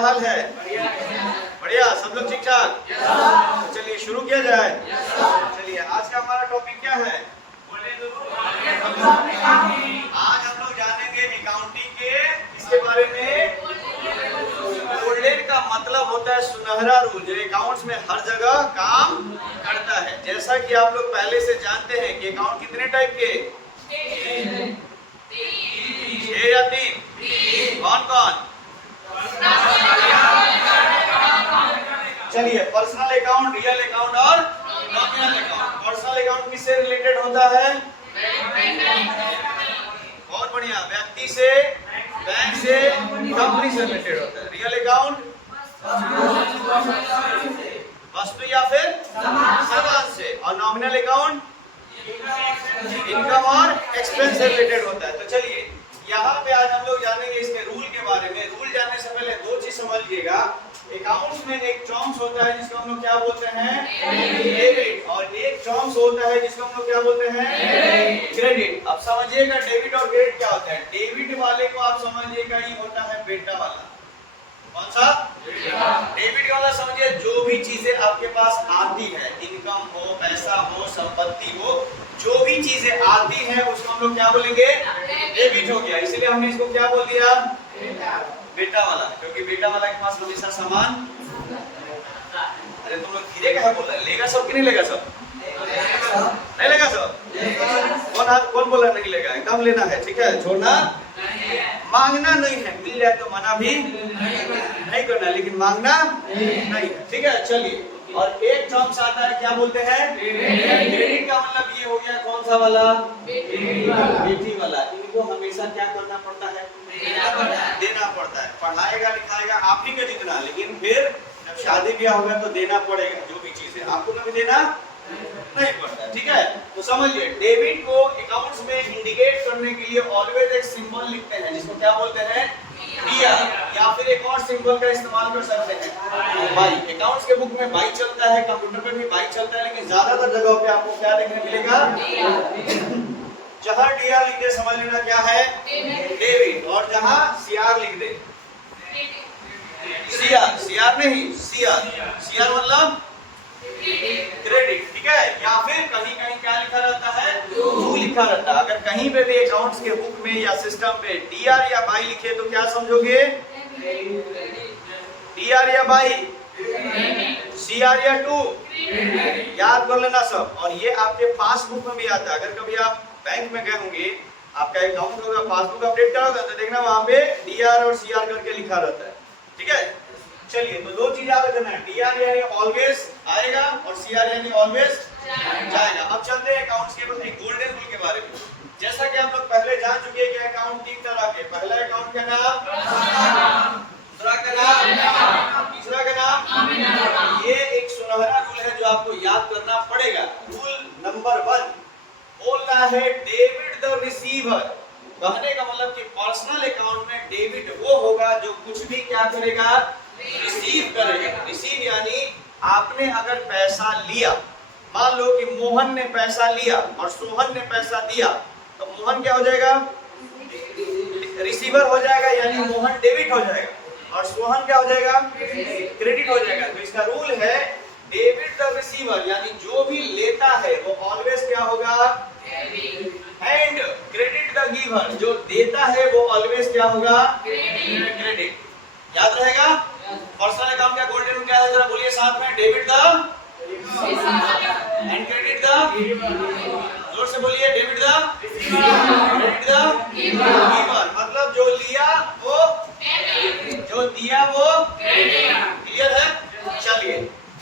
हाल है? बढ़िया, सब लोग ठीक ठाक? तो चलिए शुरू किया जाए। चलिए आज का हमारा टॉपिक क्या है? आज हम लोग जानेंगे अकाउंटिंग के इसके बारे में। गोल्डन का मतलब होता है सुनहरा रूल, जो अकाउंट्स में हर जगह काम करता है। जैसा कि आप लोग पहले से जानते हैं कि अकाउंट कितने टाइप के? 6 या 3? कौन कौन? चलिए, पर्सनल अकाउंट, रियल अकाउंट और नॉमिनल अकाउंट। पर्सनल अकाउंट किससे रिलेटेड होता है? बहुत बढ़िया, व्यक्ति से, बैंक से, कंपनी से रिलेटेड होता है। रियल अकाउंट वस्तु या फिर सामान से, और नॉमिनल अकाउंट इनकम और एक्सपेंस से रिलेटेड होता है। तो चलिए यहाँ पे आज हम लोग जानेंगे इसके रूल के बारे में। रूल जानने से पहले दो चीज समझिएगा। अकाउंट्स में एक टर्म्स होता है जिसको हम लोग क्या बोलते हैं? डेबिट, और एक टर्म्स होता है जिसको हम लोग क्या बोलते हैं? क्रेडिट। अब समझिएगा डेबिट और क्रेडिट क्या होता है। डेबिट वाले को आप समझिएगा ये होता है बेटा वाला। कौन सा? डेबिट वाला समझिए जो भी चीजें आपके पास आती है, इनकम हो, पैसा हो, संपत्ति हो, जो भी चीजें आती हैं उसको हम लोग क्या बोलेंगे? डेबिट हो गया। इसलिए हमने इसको क्या बोल दिया? बेटा वाला, क्योंकि बेटा वाला के पास हमेशा सामान। अरे तुम लोग धीरे कहाँ बोल रहे? लेगा सब कि नहीं लेगा सब? नहीं लेगा सब? कौन बोला नहीं लेगा? कम लेना है, ठीक है, छोड़ना मांगना नहीं है। मिल जाए तो मना भी नहीं करना, लेकिन मांगना नहीं है, ठीक है। चलिए, और एक टर्म्स आता है क्या बोलते हैं? क्रेडिट का मतलब ये हो गया कौन सा वाला? बेटी वाला। इनको हमेशा क्या करना पड़ता है? देना पड़ता है। पढ़ाएगा लिखाएगा आप ही का जितना, लेकिन फिर जब शादी ब्याह होगा तो देना पड़ेगा। जो भी चीज है आपको कभी देना नहीं पड़ता, ठीक है। तो समझिए, डेबिट को अकाउंट्स में इंडिकेट करने के लिए ऑलवेज एक सिंबल लिखते हैं जिसको क्या बोलते हैं? डीआर, या फिर एक और सिंबल का इस्तेमाल कर सकते हैं, बाई। अकाउंट्स के बुक में बाई चलता है, कंप्यूटर पे भी बाई चलता है, लेकिन ज्यादातर जगहों पे आपको क्या देखने मिलेगा? जहां डीआर लिख दे समझ लेना क्या है? डेबिट, और जहां सीआर लिख दे सीआर, सीआर नहीं सीआर, सीआर मतलब क्रेडिट, ठीक है। या फिर कहीं कहीं क्या लिखा रहता है? टू लिखा रहता है। अगर कहीं पे भी अकाउंट्स के बुक में या सिस्टम पे डीआर या बाई लिखे तो क्या समझोगे? डीआर या बाई, सीआर या टू, याद कर लेना सब। और ये आपके पासबुक में भी आता है। अगर कभी आप बैंक में गए होंगे, आपका अकाउंट होगा, पासबुक अपडेट करोगे तो देखना वहां पे डीआर और सीआर करके लिखा रहता है, ठीक है। चलिए, तो दो चीज याद रखना है, डीआर यानी ऑलवेज आएगा और सीआर यानी ऑलवेज जाएगा। अब चलते हैं अकाउंट्स के गोल्डन रूल के बारे में। जैसा कि आप लोग पहले जान चुके हैं कि अकाउंट 3 तरह के। पहला अकाउंट का नाम, दूसरा का नाम, तीसरा का नाम। ये एक सुनहरा रूल है जो आपको याद करना पड़ेगा। रूल नंबर 1 बोलना है डेबिट द रिसीवर। कहने का मतलब कि पर्सनल अकाउंट में डेबिट वो होगा जो कुछ भी क्या करेगा? रिसीव करेगा। रिसीव यानी आपने अगर पैसा लिया, मान लो कि मोहन ने पैसा लिया और सोहन ने पैसा दिया, तो मोहन क्या हो जाएगा? रिसीवर हो जाएगा, यानी मोहन डेबिट हो जाएगा और सोहन क्या हो जाएगा? क्रेडिट हो जाएगा। तो इसका रूल है डेबिट द रिसीवर, यानी जो भी लेता है वो ऑलवेज क्या होगा? एंड क्रेडिट द गिवर, जो देता है वो ऑलवेज क्या होगा? क्रेडिट। याद रहेगा? पर्सनल अकाउंट का गोल्डन रूल क्या है? जरा बोलिए साथ में। Debit the end credit the, जोर से बोलिए, debit the, credit the giver. मतलब जो लिया वो डेबिट, जो दिया वो क्रेडिट। क्लियर है? चलिए,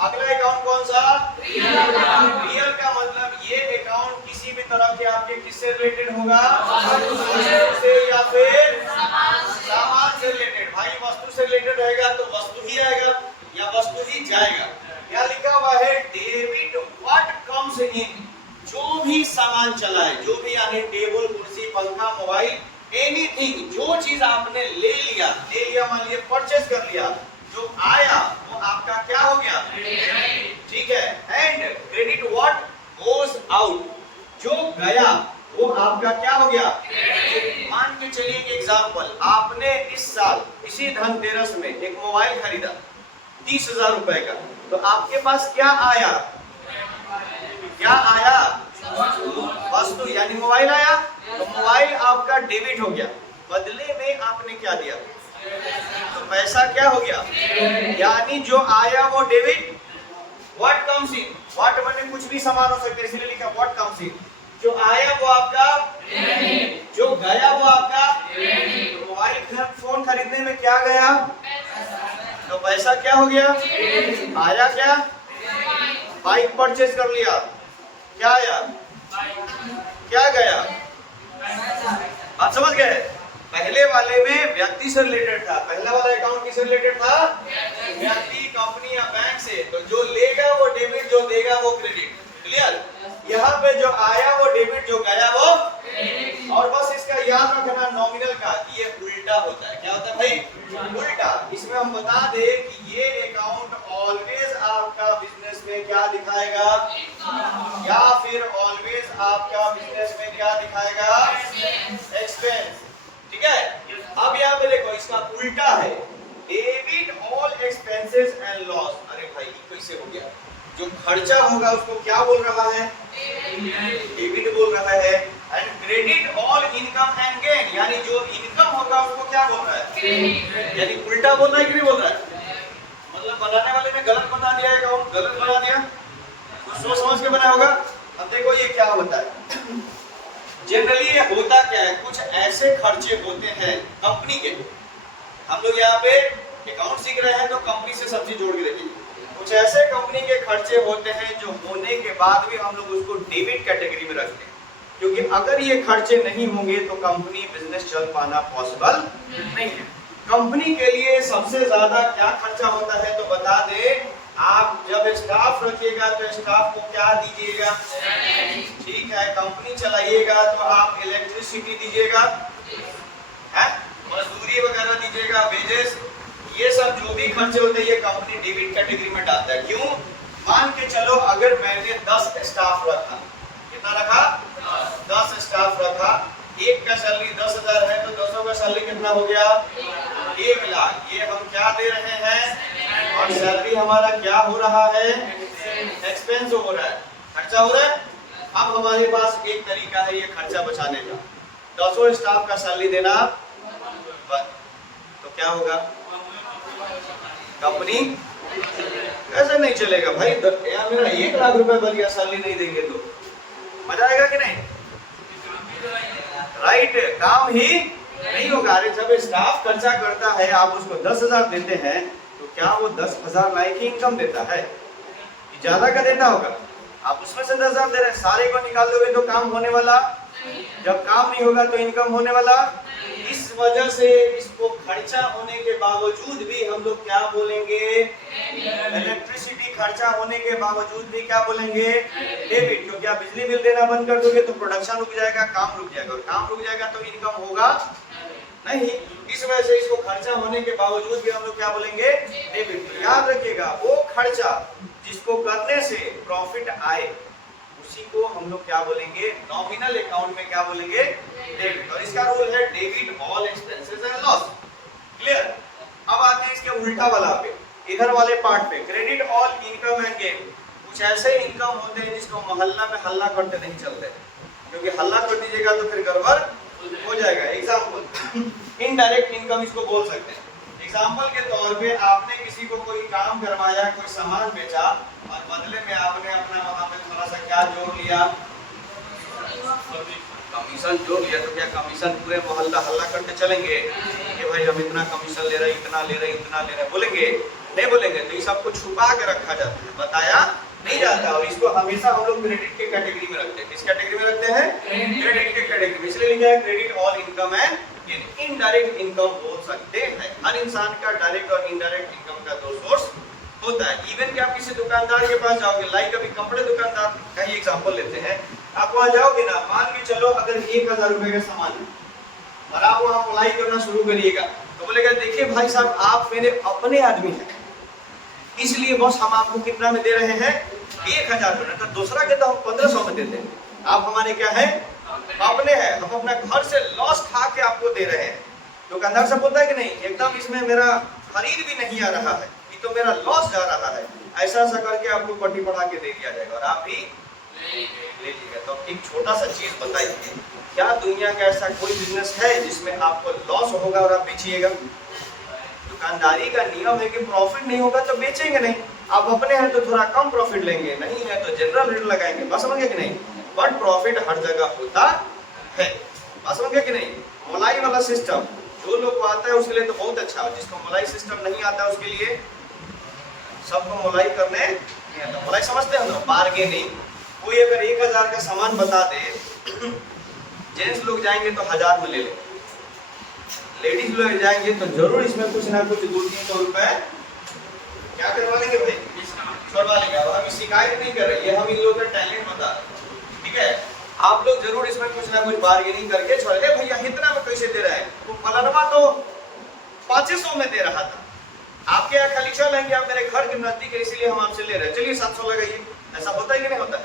अगला अकाउंट कौन सा? रियल का मतलब ये अकाउंट किसी भी तरह के आपके किससे रिलेटेड होगा? वस्तु से या फिर सामान से रिलेटेड। भाई वस्तु से रिलेटेड रहेगा तो वस्तु ही आएगा या वस्तु ही जाएगा। क्या लिखा हुआ है? डेबिट व्हाट कम्स इन, जो भी सामान चला है, जो भी यानी टेबल, कुर्सी, पंखा, मोबाइल, एनीथिंग, जो चीज आपने ले लिया, मान लीजिए परचेज कर लिया, जो आया वो आपका क्या हो गया? ठीक है। And credit what goes out, जो गया वो आपका क्या हो गया? मान के चलिए कि एग्जाम्पल, आपने इस साल इसी धनतेरस में एक मोबाइल खरीदा 30,000 रुपए का, तो आपके पास क्या आया? क्या आया? वस्तु यानी मोबाइल आया। तो मोबाइल आपका डेबिट हो गया, बदले में आपने क्या दिया? तो पैसा क्या हो गया? यानी जो आया वो debit. What comes in, what मैंने कुछ भी सामान हो सकता है इसलिए लिखा व्हाट कम्स इन। जो आया वो आपका डेबिट, जो गया वो आपका डेबिट। तो मोबाइल फोन खरीदने में क्या गया? तो पैसा क्या हो गया? आया क्या? बाइक परचेज कर लिया, क्या आया? क्या गया? आप समझ गए? पहले वाले में व्यक्ति से रिलेटेड था, पहला वाला अकाउंट किससे रिलेटेड था? व्यक्ति, कंपनी या बैंक से। तो जो लेगा वो डेबिट, जो देगा वो क्रेडिट। क्लियर? यहाँ पे जो आया वो डेबिट, जो गया वो क्रेडिट। और बस इसका याद रखना नॉमिनल का, ये उल्टा होता है। क्या होता है भाई? उल्टा। इसमें हम बता दें कि ये अकाउंट ऑलवेज आपका बिजनेस में क्या दिखाएगा, या फिर ऑलवेज आपका बिजनेस में क्या दिखाएगा? एक्सपेंस। ठीक है? अब यहाँ पे देखो इसका उल्टा है, debit all expenses and loss. अरे भाई कैसे हो गया? जो खर्चा होगा उसको क्या बोल रहा है? डेबिट बोल रहा है। And credit all income and gain, यानी जो इनकम होगा उसको क्या बोल रहा है? क्रेडिट। यानी उल्टा बोल रहा है कि नहीं बोल रहा है? मतलब बनाने वाले ने गलत बना दिया, अकाउंट गलत बना दिया, तो सोच समझ के बनाया होगा। अब देखो ये क्या होता है, जनरली ये होता क्या है, कुछ ऐसे खर्चे होते हैं कंपनी के। हम लोग यहाँ पे अकाउंट सीख रहे हैं तो कंपनी से सब चीज जोड़ के देखिए। कुछ ऐसे कंपनी के खर्चे होते हैं जो होने के बाद भी हम लोग उसको डेबिट कैटेगरी में रखते हैं, क्योंकि अगर ये खर्चे नहीं होंगे तो कंपनी बिजनेस चल पाना पॉसिबल नहीं है। कंपनी के लिए सबसे ज्यादा क्या खर्चा होता है तो बता दे। आप जब स्टाफ रखिएगा तो स्टाफ को क्या दीजिएगा? ठीक है। कंपनी चलाइएगा तो आप इलेक्ट्रिसिटी दीजिएगा, मजदूरी वगैरह दीजिएगा, वेजेस, ये सब जो भी खर्चे होते हैं ये कंपनी डेबिट कैटेगरी में डालता है। क्यों? मान के चलो अगर मैंने 10 स्टाफ रखा, कितना रखा? 10 स्टाफ रखा, एक का सैलरी 10,000 है तो 10 का सैलरी कितना हो गया? 1 लाख। ये हम क्या दे रहे हैं? और सैलरी हमारा क्या हो रहा है? एक्सपेंस हो रहा है, खर्चा हो रहा है। अब हमारे पास एक तरीका है ये खर्चा बचाने का, 10 स्टाफ का सैलरी देना बंद। तो क्या होगा? कंपनी ऐसे नहीं चलेगा भाई। यार मेरा 1 लाख रुपए बन गया, सैलरी नहीं देंगे तो मजा आएगा कि नहीं? राइट, काम ही नहीं होगा। अरे जब स्टाफ खर्चा करता है, आप उसको 10,000 देते हैं तो क्या वो 10,000 लाख की इनकम देता है? ज्यादा का देता होगा। आप उसमें से 10,000 दे रहे हैं, सारे को निकाल दोगे तो काम होने वाला, जब काम नहीं होगा तो इनकम होने वाला। इस वजह से इसको खर्चा होने के बावजूद भी हम लोग क्या बोलेंगे? इलेक्ट्रिसिटी खर्चा होने के बावजूद भी क्या बोलेंगे? डेबिट। क्योंकि आप बिजली बिल देना बंद कर दोगे तो प्रोडक्शन रुक जाएगा, काम रुक जाएगा, और काम रुक जाएगा तो इनकम होगा नहीं। इस वजह से इसको खर्चा होने के बावजूद भी हम लोग क्या बोलेंगे? डेबिट। तो याद रखिएगा, वो खर्चा जिसको करने से प्रॉफिट आए उसी को हम लोग क्या बोलेंगे? नॉमिनल अकाउंट में क्या बोलेंगे? डेबिट। और इसका रूल है debit all expenses and loss. Clear? अब आते हैं इसके उल्टा वाला पे, इधर वाले पार्ट पे, credit all income and gain. कुछ ऐसे इनकम होते हैं जिसको मोहल्ला में हल्ला करते नहीं चलते, क्योंकि हल्ला कर दीजिएगा तो फिर गड़बड़ हो जाएगा। एग्जाम्पल, इनडायरेक्ट इनकम इसको बोल सकते हैं। एग्जाम्पल के तौर पे आपने किसी को कोई काम करवाया, कोई सामान बेचा, और बदले में आपने अपना वहां पे थोड़ा सा क्या जोड़ लिया? कमीशन जोड़ लिया। तो क्या कमीशन पूरे मोहल्ला हल्ला करके चलेंगे कि भाई हम इतना कमीशन ले रहे हैं, इतना ले रहे हैं, इतना ले रहे हैं? बोलेंगे? नहीं बोलेंगे। तो ये सबको छुपा के रखा जाता है, बताया नहीं जाता। और इसको हमेशा हम लोग क्रेडिट के कैटेगरी में रखते हैं। किस कैटेगरी में रखते हैं? क्रेडिट के कैटेगरी में। इसलिए लिखा है credit all income and indirect income बोल सकते हैं। हर इंसान का डायरेक्ट और इनडायरेक्ट इनकम का 2 सोर्स होता है। इवन कि आप किसी दुकानदार के पास जाओगे, लाइक अभी कपड़े दुकानदार का ही एग्जांपल लेते हैं, आप वहां जाओगे ना, मान के चलो अगर 1,000 रुपए का सामान है और आप वहां अप्लाई करना शुरू करिएगा तो बोलेगा देखिए भाई साहब आप मेरे अपने आदमी हैं, इसलिए बस हम आपको कितना में दे रहे हैं? 1,000 रुपए। तो दूसरा के तो हम 1,500 में देते हैं, आप हमारे क्या है? अपने हैं, हम अपना घर से लॉस खा के आपको दे रहे हैं। दुकानदार से बोलता है कि नहीं एकदम इसमें मेरा खरीद भी नहीं आ रहा है, ये तो मेरा लॉस जा रहा है, ऐसा ऐसा करके आपको पट्टी पढ़ा के दे दिया जाएगा और आप भी ले लीजिएगा। तो एक छोटा सा चीज बताइए, क्या दुनिया का ऐसा कोई बिजनेस है जिसमें आपको लॉस होगा और आप बेचिएगा? दुकानदारी का नियम है कि प्रॉफिट नहीं होगा तो बेचेंगे नहीं। आप अपने हैं तो थोड़ा कम प्रॉफिट लेंगे, नहीं है तो जनरल रेट लगाएंगे, बात समझ गए कि नहीं? बट प्रॉफिट हर जगह होता है, बात समझ गए कि नहीं? मलाई वाला सिस्टम जो लोग को आता है उसके लिए तो बहुत अच्छा है, जिसको मलाई सिस्टम नहीं आता उसके लिए सबको मलाई करने नहीं आता। मलाई समझते हैं ना, बार्गेनिंग। कोई अगर 1000 का सामान बता दे, जेंट्स लोग जाएंगे तो 1000 में ले लेंगे, लेडीज लोग जाएंगे तो जरूर इसमें कुछ ना कुछ 200-300 रुपए क्या करवा लेंगे भाई, छोड़वा लेंगे। अब हम शिकायत नहीं कर रहे, ये हम इन लोगों का टैलेंट बता रहे, ठीक है? आप लोग जरूर इसमें कुछ ना कुछ बार्गेनिंग करके छोड़ दे, भैया इतना में कैसे दे रहा है, तो फलाना तो 500 में दे रहा था, आपके यहाँ खाली चल लेंगे, आप मेरे घर के नजदीक है इसलिए हम आपसे ले रहे हैं, चलिए 700 लगाइए। ऐसा होता है कि नहीं होता है?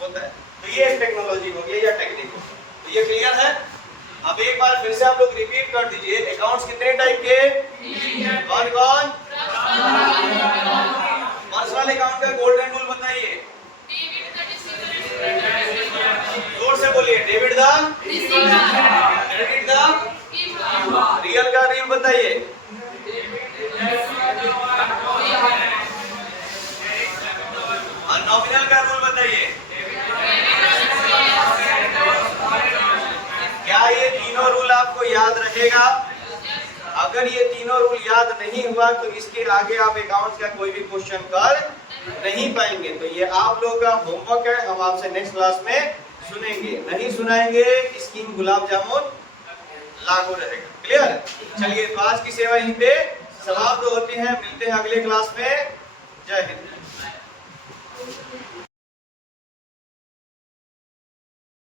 होता है। तो ये टेक्नोलॉजी हो गई या टेक्निक हो, तो ये क्लियर है। अब एक बार फिर से आप लोग रिपीट कर दीजिए, अकाउंट्स कितने टाइप के, कौन कौन? पर्सनल अकाउंट का गोल्डन रूल बताइए, जोर से बोलिए। Debit the, credit the, real का रूल बताइए। और नॉमिनल का रूल बताइए। क्या ये तीनों रूल आपको याद रहेगा? अगर ये तीनों रूल याद नहीं हुआ तो इसके आगे आप अकाउंट्स का कोई भी क्वेश्चन कर नहीं पाएंगे। तो ये आप लोगों का होमवर्क है, हम आपसे नेक्स्ट क्लास में सुनेंगे, नहीं सुनाएंगे स्कीम गुलाब जामुन लागू रहेगा। क्लियर? चलिए तो आज की सेवा यहीं पे समाप्त होती है, मिलते हैं अगले क्लास में। जय हिंद।